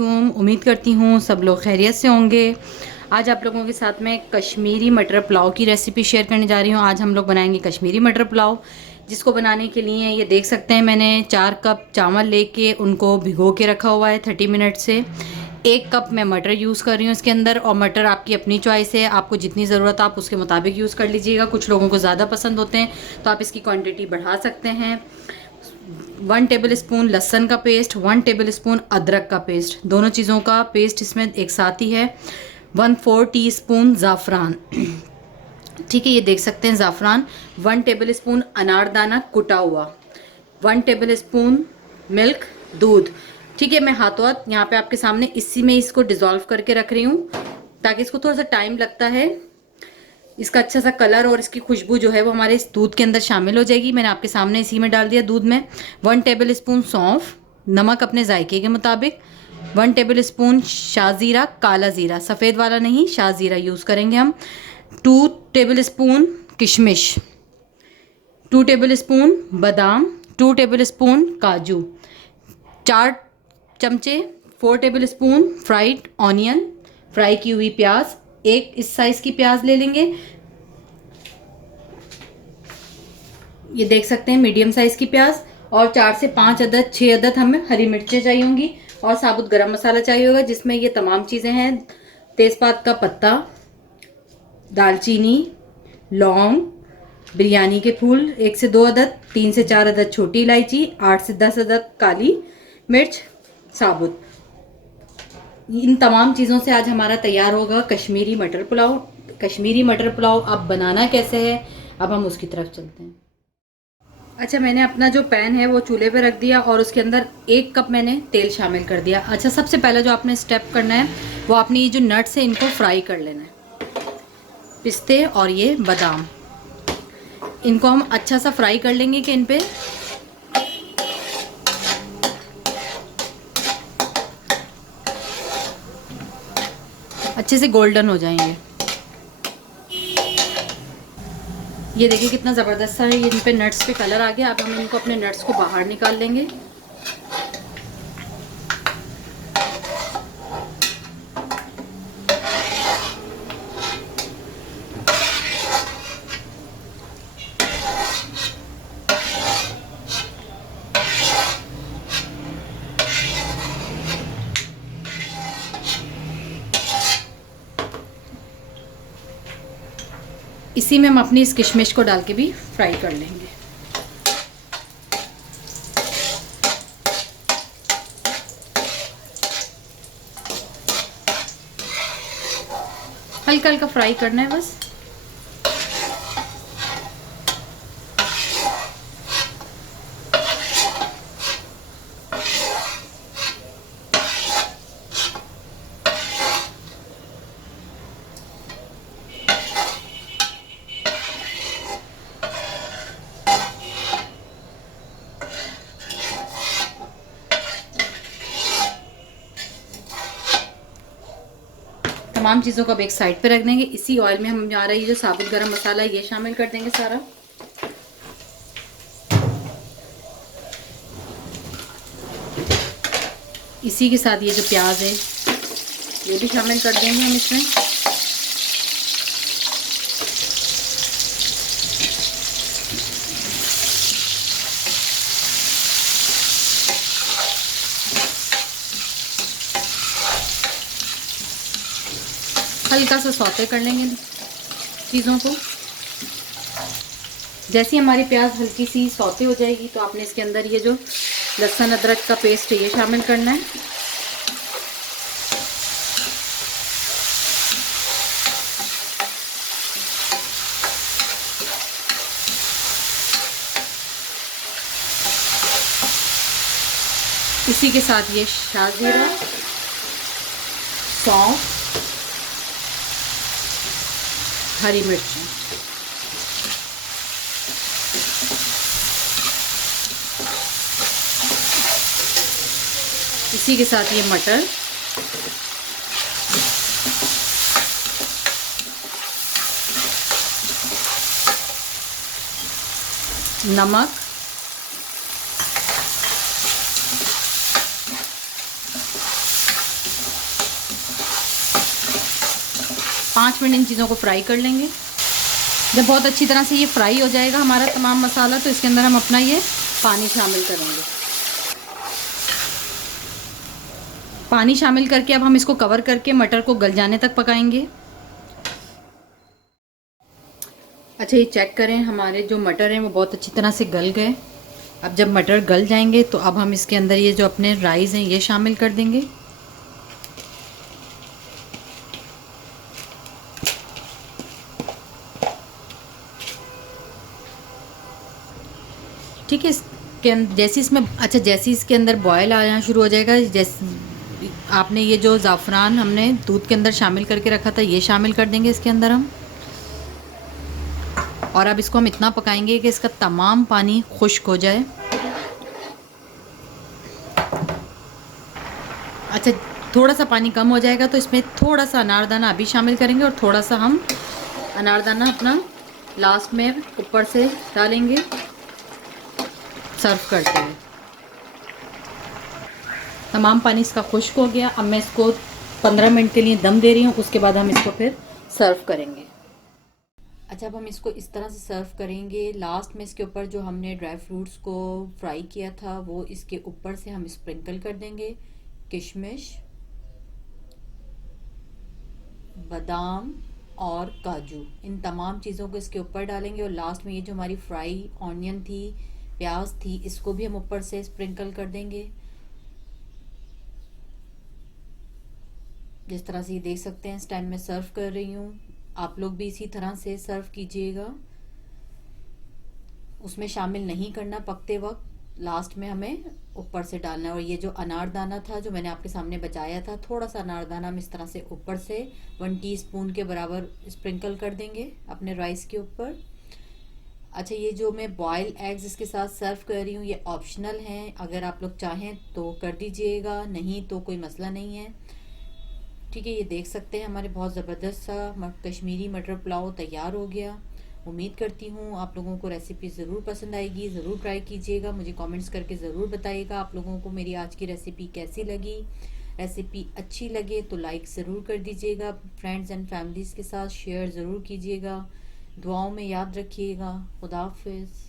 वालेकुम। उम्मीद करती हूँ सब लोग खैरियत से होंगे। आज आप लोगों के साथ में कश्मीरी मटर पुलाव की रेसिपी शेयर करने जा रही हूँ। आज हम लोग बनाएंगे कश्मीरी मटर पुलाव, जिसको बनाने के लिए ये देख सकते हैं मैंने 4 कप चावल लेके उनको भिगो के रखा हुआ है 30 मिनट से। 1 कप मैं मटर यूज़ कर रही हूँ इसके अंदर, और मटर आपकी अपनी चॉइस है, आपको जितनी ज़रूरत आप उसके मुताबिक यूज़ कर लीजिएगा। कुछ लोगों को ज़्यादा पसंद होते हैं तो आप इसकी क्वांटिटी बढ़ा सकते हैं। 1 टेबल स्पून लहसुन का पेस्ट, 1 टेबल स्पून अदरक का पेस्ट, दोनों चीज़ों का पेस्ट इसमें एक साथ ही है। 1/4 टीस्पून ज़ाफ़रान, ठीक है, ये देख सकते हैं ज़ाफ़रान। 1 टेबल स्पून अनारदाना कुटा हुआ, 1 टेबल स्पून मिल्क, दूध, ठीक है। मैं हाथों हाथ यहाँ पे आपके सामने इसी में इसको डिज़ोल्व करके रख रही हूँ, ताकि इसको थोड़ा सा टाइम लगता है। इसका अच्छा सा कलर और इसकी खुशबू जो है वो हमारे इस दूध के अंदर शामिल हो जाएगी। मैंने आपके सामने इसी में डाल दिया दूध में। 1 टेबल स्पून सौंफ, नमक अपने जायके के मुताबिक। 1 टेबल स्पून शाहजीरा, काला ज़ीरा, सफ़ेद वाला नहीं, शाहजीरा यूज़ करेंगे हम। 2 टेबल स्पून किशमिश, 2 टेबल स्पून बादाम, 2 टेबल स्पून काजू, 4 चमचे 4 table spoon fried onion, fry की हुई प्याज, एक इस साइज़ की प्याज ले लेंगे। ये देख सकते हैं मीडियम साइज़ की प्याज। और 4 से 5 अदद 6 अदद हमें हरी मिर्चें चाहिए होंगी, और साबुत गरम मसाला चाहिए होगा, जिसमें ये तमाम चीज़ें हैं। तेज़पात का पत्ता, दालचीनी, लौंग, बिरयानी के फूल 1 से 2 अदद, 3 से 4 अदद छोटी इलायची, 8 से 10 अदद काली मिर्च साबुत। इन तमाम चीज़ों से आज हमारा तैयार होगा कश्मीरी मटर पुलाव। कश्मीरी मटर पुलाव अब बनाना कैसे है, अब हम उसकी तरफ चलते हैं। अच्छा, मैंने अपना जो पैन है वो चूल्हे पे रख दिया, और उसके अंदर 1 कप मैंने तेल शामिल कर दिया। अच्छा, सबसे पहले जो आपने स्टेप करना है वो आपने ये जो नट्स है इनको फ्राई कर लेना है। पिस्ते और ये बादाम, इनको हम अच्छा सा फ्राई कर लेंगे कि इन पे अच्छे से गोल्डन हो जाएंगे। ये देखिए कितना ज़बरदस्त सा है, ये इन पे नट्स पे कलर आ गया। अब हम इनको अपने नट्स को बाहर निकाल लेंगे। इसी में हम अपनी इस किशमिश को डाल के भी फ्राई कर लेंगे। हल्का हल्का फ्राई करना है बस। तमाम चीज़ों को अब एक साइड पे रख देंगे। इसी ऑयल में हम जा रही है जो साबुत गरम मसाला ये शामिल कर देंगे सारा। इसी के साथ ये जो प्याज है ये भी शामिल कर देंगे हम इसमें। हल्का सा सौते कर लेंगे चीज़ों को। जैसे ही हमारी प्याज हल्की सी सौते हो जाएगी तो आपने इसके अंदर ये जो लहसुन अदरक का पेस्ट है ये शामिल करना है। इसी के साथ ये शाहजीरा, सौंफ, हरी मिर्च, इसी के साथ ये मटर, नमक, 5 मिनट इन चीज़ों को फ्राई कर लेंगे। जब बहुत अच्छी तरह से ये फ्राई हो जाएगा हमारा तमाम मसाला, तो इसके अंदर हम अपना ये पानी शामिल करेंगे। पानी शामिल करके अब हम इसको कवर करके मटर को गल जाने तक पकाएंगे। अच्छा, ये चेक करें, हमारे जो मटर हैं वो बहुत अच्छी तरह से गल गए। अब जब मटर गल जाएंगे तो अब हम इसके अंदर ये जो अपने राइस हैं ये शामिल कर देंगे। ठीक है, इसके जैसे इसमें जैसे इसके अंदर बॉयल आना शुरू हो जाएगा, जैसे आपने ये जो ज़ाफ़रान हमने दूध के अंदर शामिल करके रखा था ये शामिल कर देंगे इसके अंदर हम। और अब इसको हम इतना पकाएंगे कि इसका तमाम पानी खुश्क हो जाए। अच्छा, थोड़ा सा पानी कम हो जाएगा तो इसमें थोड़ा सा अनारदाना अभी शामिल करेंगे और थोड़ा सा हम अनारदाना अपना लास्ट में ऊपर से डालेंगे सर्व करते हुए। तमाम पानी इसका खुश्क हो गया। अब मैं इसको 15 मिनट के लिए दम दे रही हूँ, उसके बाद हम इसको फिर सर्व करेंगे। अच्छा, अब हम इसको इस तरह से सर्व करेंगे। लास्ट में इसके ऊपर जो हमने ड्राई फ्रूट्स को फ्राई किया था वो इसके ऊपर से हम स्प्रिंकल कर देंगे। किशमिश, बादाम और काजू, इन तमाम चीज़ों को इसके ऊपर डालेंगे। और लास्ट में ये जो हमारी फ्राई ऑनियन थी, प्याज थी, इसको भी हम ऊपर से स्प्रिंकल कर देंगे। जिस तरह से ये देख सकते हैं इस टाइम मैं सर्व कर रही हूँ, आप लोग भी इसी तरह से सर्व कीजिएगा। उसमें शामिल नहीं करना पकते वक्त, लास्ट में हमें ऊपर से डालना है। और ये जो अनारदाना था जो मैंने आपके सामने बचाया था, थोड़ा सा अनारदाना हम इस तरह से ऊपर से 1 टीस्पून के बराबर स्प्रिंकल कर देंगे अपने राइस के ऊपर। अच्छा, ये जो मैं बॉयल एग्स इसके साथ सर्व कर रही हूँ ये ऑप्शनल हैं, अगर आप लोग चाहें तो कर दीजिएगा, नहीं तो कोई मसला नहीं है। ठीक है, ये देख सकते हैं हमारे बहुत ज़बरदस्त सा कश्मीरी मटर पुलाव तैयार हो गया। उम्मीद करती हूँ आप लोगों को रेसिपी ज़रूर पसंद आएगी, ज़रूर ट्राई कीजिएगा। मुझे कमेंट्स करके ज़रूर बताइएगा आप लोगों को मेरी आज की रेसिपी कैसी लगी। रेसिपी अच्छी लगे तो लाइक ज़रूर कर दीजिएगा, फ्रेंड्स एंड फैमिलीज़ के साथ शेयर ज़रूर कीजिएगा। दुआओं में याद रखिएगा। खुदा हाफिज़।